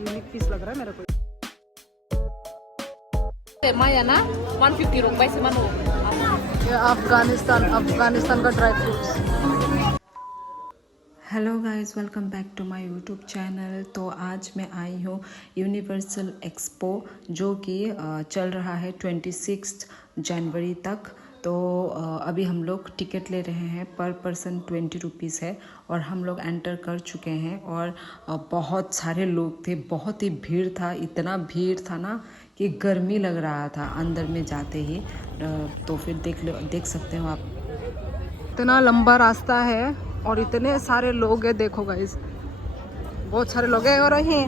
Unique piece लग रहा है मेरे को। Maya na 150 रुपए से मानो। ये अफगानिस्तान का dry fruits. Hello guys, welcome back to my YouTube channel. तो आज मैं आई हूँ यूनिवर्सल एक्सपो, जो कि चल रहा है 26 जनवरी तक। तो अभी हम लोग टिकट ले रहे हैं, पर पर्सन 20 रुपीज़ है और हम लोग एंटर कर चुके हैं। और बहुत सारे लोग थे, बहुत ही भीड़ था, इतना भीड़ था ना कि गर्मी लग रहा था अंदर में जाते ही। तो फिर देख सकते हो आप, इतना लंबा रास्ता है और इतने सारे लोग हैं। देखो गाइस, बहुत सारे लोग हैं। और यहीं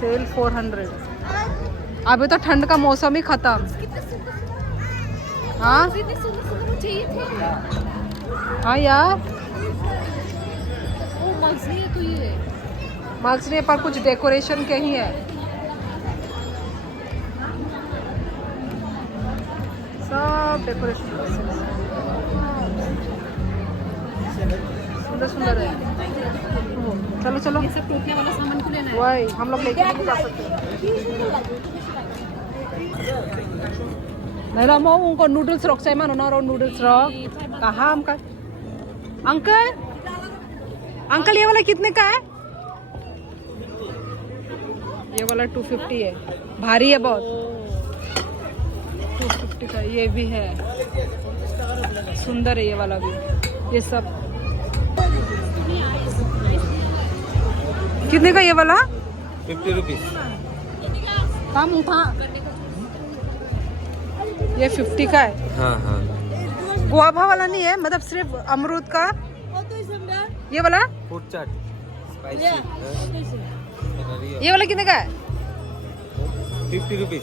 सेल 400। अभी तो ठंड का मौसम ही खत्म। हाँ हाँ यार, मार्क्स नहीं है तो ये मार्क्स नहीं पर कुछ डेकोरेशन के ही है। सब डेकोरेशन सुंदर सुंदर है। चलो चलो, ये सब टूटने वाला सामान को लेना है। वही हम लोग लेके नहीं जा सकते। नहीं ना मो उनको नूडल्स रख चाहिए मानो ना, और नूडल्स रख कहाँ हम का। अंकल अंकल, ये वाला कितने का है? ये वाला 250 है, भारी है बहुत। 250 का ये भी है, सुंदर है ये वाला भी। ये सब कितने का ये वाला? 50 रुपीज। कम था। ये 50 का है। हाँ हाँ। गुआभा वाला नहीं है, मतलब सिर्फ अमरूद का। ये वाला फूड चाट स्पाइसी। ये वाला कितने का है? 50 रुपीज।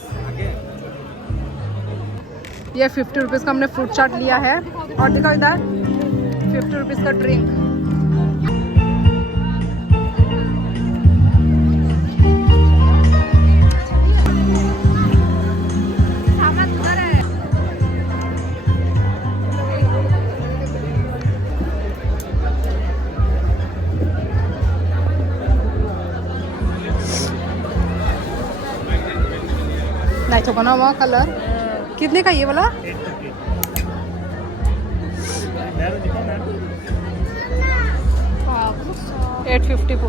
ये 50 रुपीज़ का हमने फ्रूट चाट लिया है। और दिखाओ इधर 50 रुपीज़ का ड्रिंक। नहीं तो बना हुआ कलर कितने का ये वाला? 850 को।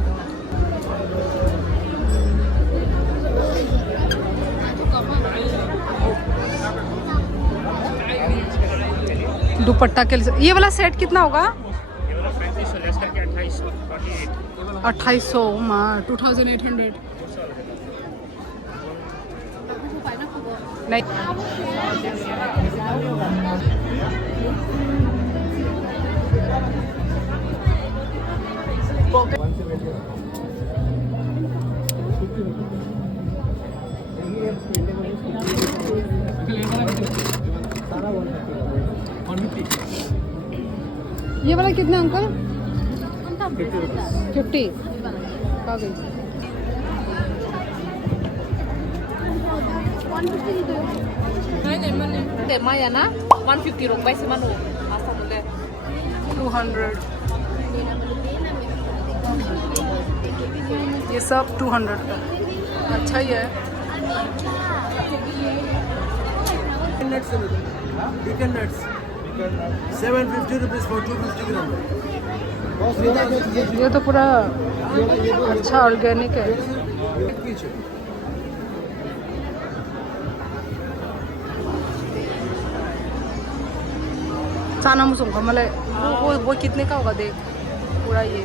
दुपट्टा के लिए ये वाला सेट कितना होगा? 2800 माँ 2800। नहीं ये वाला कितने अंकल? 50 आ गई। Maya na 150 रुपए से मानो। आसा बोले 200। ये सब 200 का। अच्छा ही है। Pecan nuts. 750 rupees for 250 grams. ये तो पूरा अच्छा ऑर्गेनिक है। चाना मुसुम मतलब वो कितने का होगा? देख पूरा ये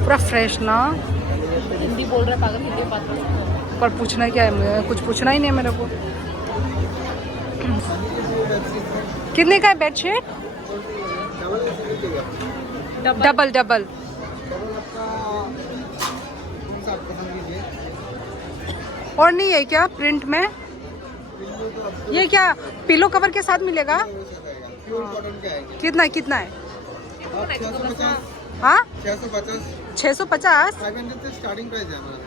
पूरा फ्रेश ना। हिंदी बोल रहा है पागल, हिंदी बात कर सकते हो। पर पूछना क्या है, कुछ पूछना ही नहीं है मेरे को। कितने का है बेडशीट? Double double. और नहीं है क्या प्रिंट में? ये क्या पिलो कवर के साथ मिलेगा? कितना कितना है? हाँ 650। 500 से स्टार्टिंग प्राइस है हमारा।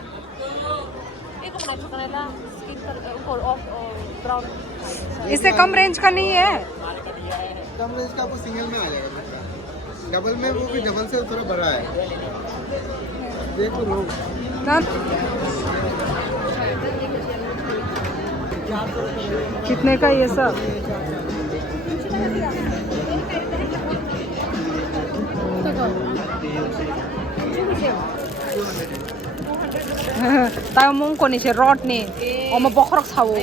इससे कम रेंज का नहीं है। कम रेंज का आपको सिंगल में आ जाएगा। डबल में वो भी डबल से थोड़ा बड़ा है। देखो लोग कितने का ये सब? ताऊ मुंग को नीचे रॉट ने और मैं बखरक खाओ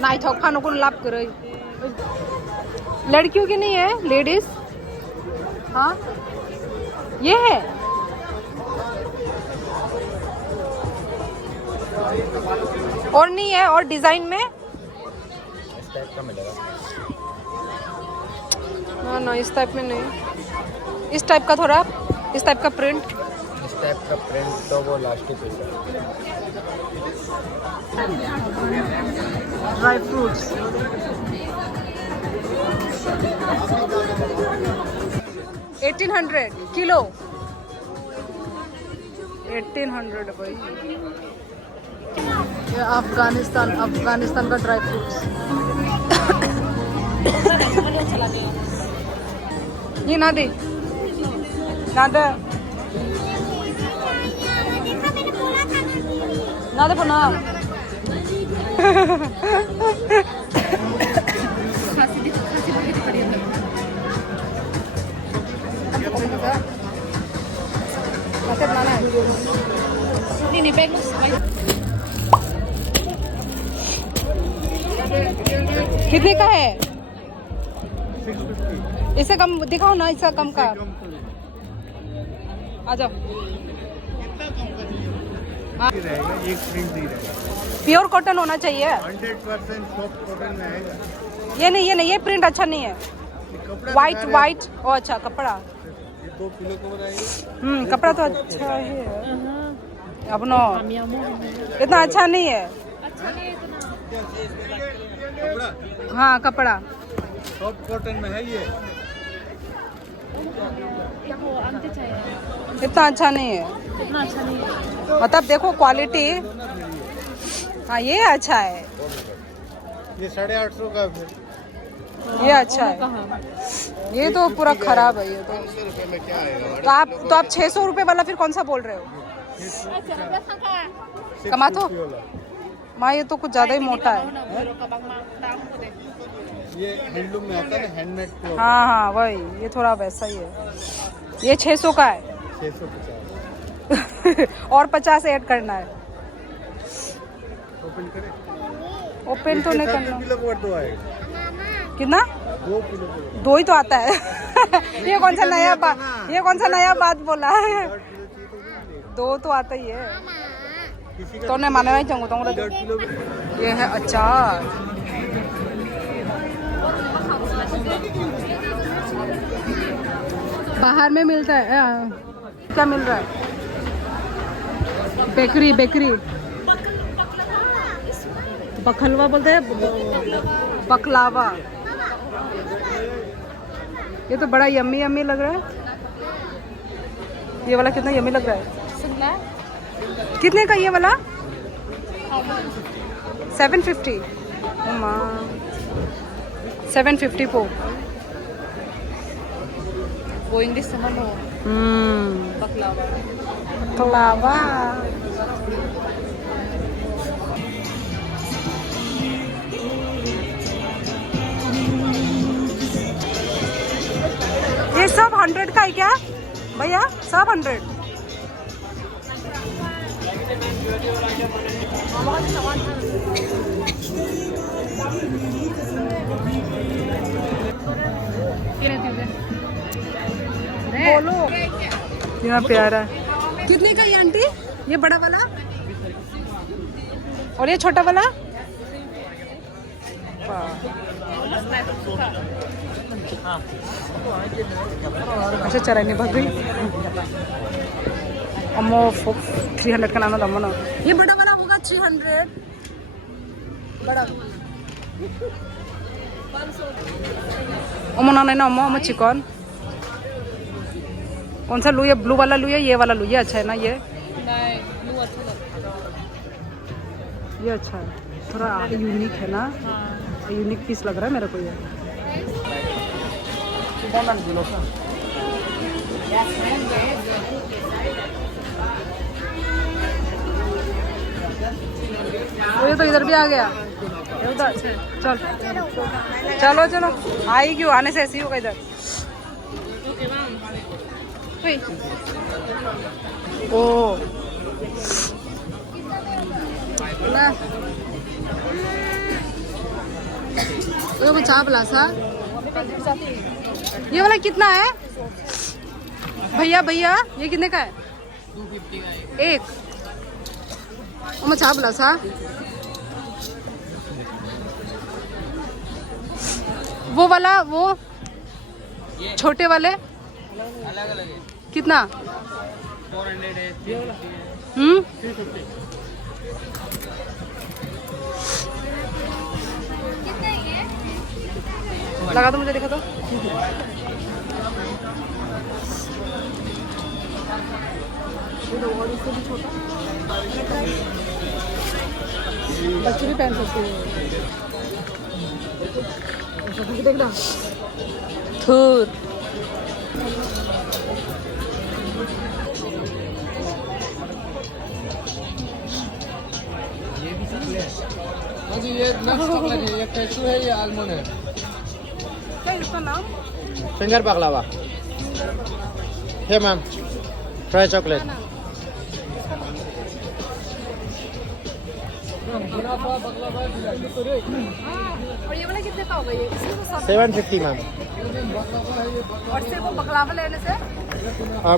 नाई थक खानों को लाभ करे। लड़कियों की नहीं है, लेडीज। हाँ ये है। और नहीं है, और डिजाइन में इस टाइप का मिलेगा। ना ना इस टाइप में नहीं, इस टाइप का थोड़ा, इस टाइप का प्रिंट। इस टाइप का प्रिंट तो वो लास्ट पीस है। Dry fruits 1800 kilo. 1800 भाई। ये अफगानिस्तान का ड्राई फ्रूट्स। ये ना दे पुनः कितने का है? 650 इससे कम दिखाओ ना, इससे कम का। आ जाओ। रहेगा, एक प्रिंट ही रहेगा। प्योर कॉटन होना चाहिए। 100% सॉफ्ट कॉटन में आएगा। ये नहीं, ये प्रिंट अच्छा नहीं है। कपड़ा वाइट दिखा रहे वाइट ओ अच्छा कपड़ा। हैं। ये 2 किलो को बताएंगे। कपड़ा तो अच्छा है। अब नो इतना अच्छा नहीं है। कपड़ा हाँ कपड़ा सॉफ्ट कॉटन में है ये। इतना अच्छा नहीं है। मतलब देखो क्वालिटी। हाँ ये अच्छा है, ये 850 का है। ये अच्छा है। ये तो पूरा खराब है। ये तो 500 रुपए में क्या आएगा? तो आप 600 रुपए वाला फिर कौन सा बोल रहे हो? कमा तो 650 वाला। माँ ये तो कुछ ज्यादा ही मोटा है। ये हैंडलूम में आता है ना, हैंडमेड क्लॉथ। हाँ हाँ वही, ये थोड़ा वैसा ही है। ये 600 का है। 650 और 50 ऐड करना है। ओपन करें। ओपन तो नहीं करना। 2 किलो का 2 आएगा। कितना? 2 किलो का 2 ही तो आता है। ये कौन सा नया बात बोला है? 2 तो आता ही है। किसी का तो नहीं मानना नहीं चाहूँगा। 1.5 किलो का। ये है अचार। बाहर में मिलता है। क्या मिल रहा है? बेकरी बखलवा बोलते हैं, बकलावा। ये तो बड़ा यम्मी लग रहा है। ये वाला कितना यम्मी लग रहा है। कितने का ये वाला? 750। 750 po. वो इंग्लिश समझ लो। बकलावा। बकलावा। ये सब 100 का है क्या भैया? सब 100। बोलो। यहाँ प्यारा है। कितने का ये आंटी? ये बड़ा वाला और ये छोटा वाला? अच्छा चरा नहीं भाग गई। अम्मो 300 का नाना दम्मो ना। ये बड़ा वाला होगा 300। बड़ा अम्मो ना नहीं ना अम्मो चिकन। कौन सा लू? ये ब्लू वाला लू, ये वाला लू? ये अच्छा है ना? ये ये अच्छा है, थोड़ा यूनिक है ना। यूनिक पीस लग रहा है मेरे को ये। ये तो इधर भी आ गया, ये उधर। चल चलो चलो, आई क्यों, आने से ऐसे ही होगा इधर। ओ तो चाप ला सा, ये वाला कितना है भैया? भैया ये कितने का है? 250 का एक। चाप ला सा, वो वाला, वो छोटे वाले अलग अलग है, कितना? 400 है, 350 है। लगा दो मुझे, देखो तो। बच्चे भी पहन सकते हैं। देखना थूर। हाँ जी, ये नट्स चॉकलेट है, ये कैशू है, ये आलमंड है। क्या इसका नाम? फिंगर बाकलावा है मैम, फ्राई चॉकलेट। और ये वाला कितने का होगा? ये इसमें तो सब 750 मैम। और सिर्फ वो बकलावा लेने से?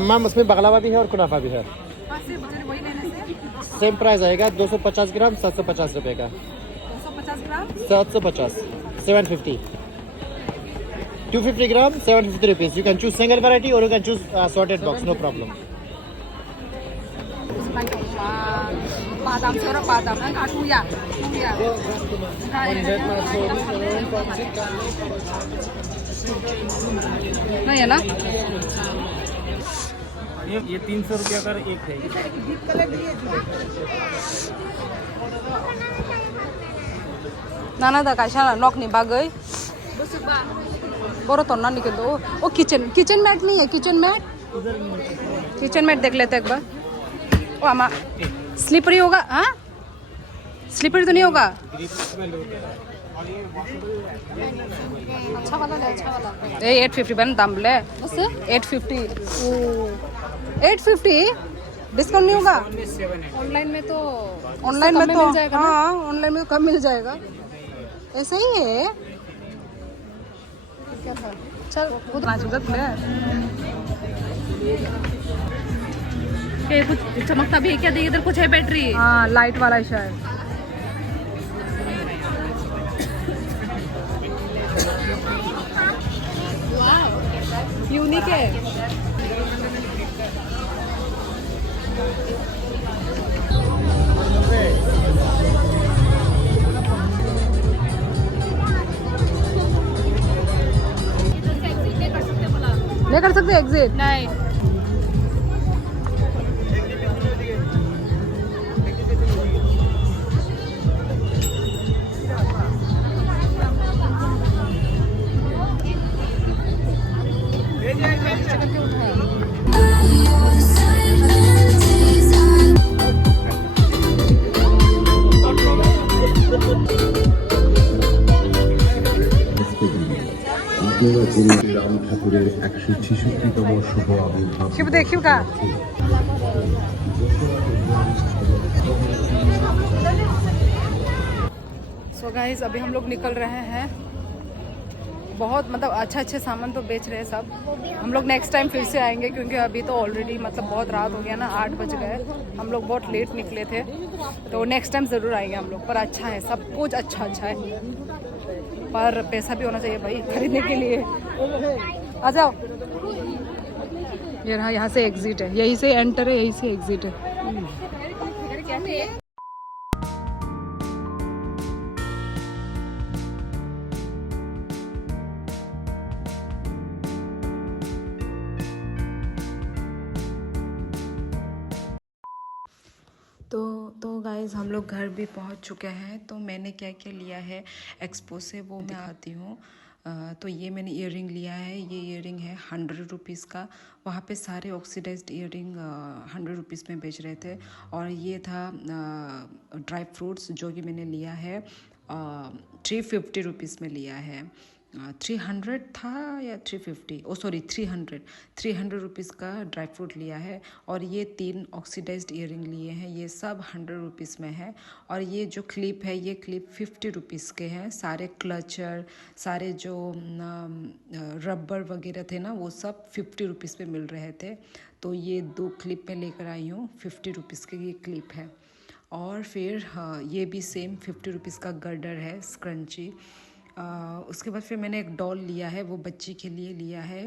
मैम उसमें बाकलावा भी है और कुनाफा भी है। हाँ, सिर्फ वही लेने से सेम प्राइस आएगा, 250 ग्राम 750 रुपये का। 250 gram 750, 750। 250 gram 750 rupees. You can choose single variety और you can choose sorted box, no problem. बादाम से और बादाम ना टूया नहीं है ना? ये 300 रुपया का एक है। नाना दा काशा नॉक नहीं बागई बोरो तो ना निकल दो। ओ किचन मैट नहीं है? किचन मैट देख लेते एक बार। ओ आमा स्लिपरी होगा? हाँ स्लिपरी तो नहीं होगा? अच्छा वाला ले, अच्छा वाला। 850 बन दाम ले, 850। 850 डिस्काउंट नहीं होगा? ऑनलाइन में तो मिल जाएगा। हाँ ऑनलाइन में तो कम मिल जाएगा। ऐसा ही है क्या था? चल खुद नाचूंगा कुछ चमकता भी है क्या? देख इधर कुछ है बैटरी। हाँ लाइट वाला है शायद। यूनिक है। नहीं कर सकते एग्जिट? नहीं রাম ঠাকুরের 166তম শুভ আবির্ভাব शिव देख शिव का सो गाइस अभी हम लोग निकल रहे हैं। बहुत मतलब अच्छे सामान तो बेच रहे हैं सब। हम लोग नेक्स्ट टाइम फिर से आएंगे क्योंकि अभी तो ऑलरेडी मतलब बहुत रात हो गया ना, 8 बज गए। हम लोग बहुत लेट निकले थे, तो नेक्स्ट टाइम ज़रूर आएंगे हम लोग। पर अच्छा है, सब कुछ अच्छा है, पर पैसा भी होना चाहिए भाई खरीदने के लिए। आ जाओ। ये रहा, यहाँ से एग्जिट है, यहीं से एंटर है, यहीं से एग्जिट है। तो गाइज़ हम लोग घर भी पहुंच चुके हैं। तो मैंने क्या क्या लिया है एक्सपो से वो दिखाती हूँ। तो ये मैंने ईयरिंग लिया है। ये ईयरिंग है 100 रुपीज़ का। वहाँ पे सारे ऑक्सीडाइज्ड ईयरिंग 100 रुपीज़ में बेच रहे थे। और ये था ड्राई फ्रूट्स जो कि मैंने लिया है 350 रुपीज़ में लिया है। 300 था या 350, ओ सॉरी 300 रुपीज़ का ड्राई फ्रूट लिया है। और ये 3 ऑक्सीडाइज्ड ईयरिंग लिए हैं, ये सब 100 रुपीज़ में है। और ये जो क्लिप है, ये क्लिप 50 रुपीज़ के हैं। सारे क्लचर, सारे जो रबर वगैरह थे ना, वो सब 50 रुपीज़ पे मिल रहे थे। तो ये 2 क्लिप में लेकर आई हूँ, 50 रुपीज़ की ये क्लिप है। और फिर ये भी सेम 50 रुपीज़ का गर्डर है, स्क्रंची। उसके बाद फिर मैंने एक डॉल लिया है, वो बच्ची के लिए लिया है।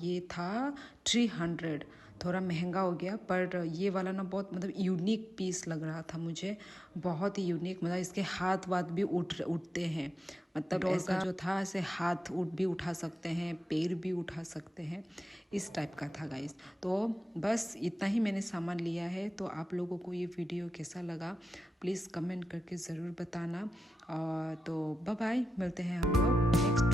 ये था 300, थोड़ा महंगा हो गया, पर ये वाला ना बहुत मतलब यूनिक पीस लग रहा था मुझे, बहुत ही यूनिक। मतलब इसके हाथ वाथ भी उठते हैं, मतलब ऐसा जो था ऐसे हाथ भी उठा सकते हैं, पैर भी उठा सकते हैं, इस टाइप का था गाइस। तो बस इतना ही मैंने सामान लिया है। तो आप लोगों को ये वीडियो कैसा लगा प्लीज़ कमेंट करके ज़रूर बताना। तो बाय बाय, मिलते हैं हम लोग नेक्स्ट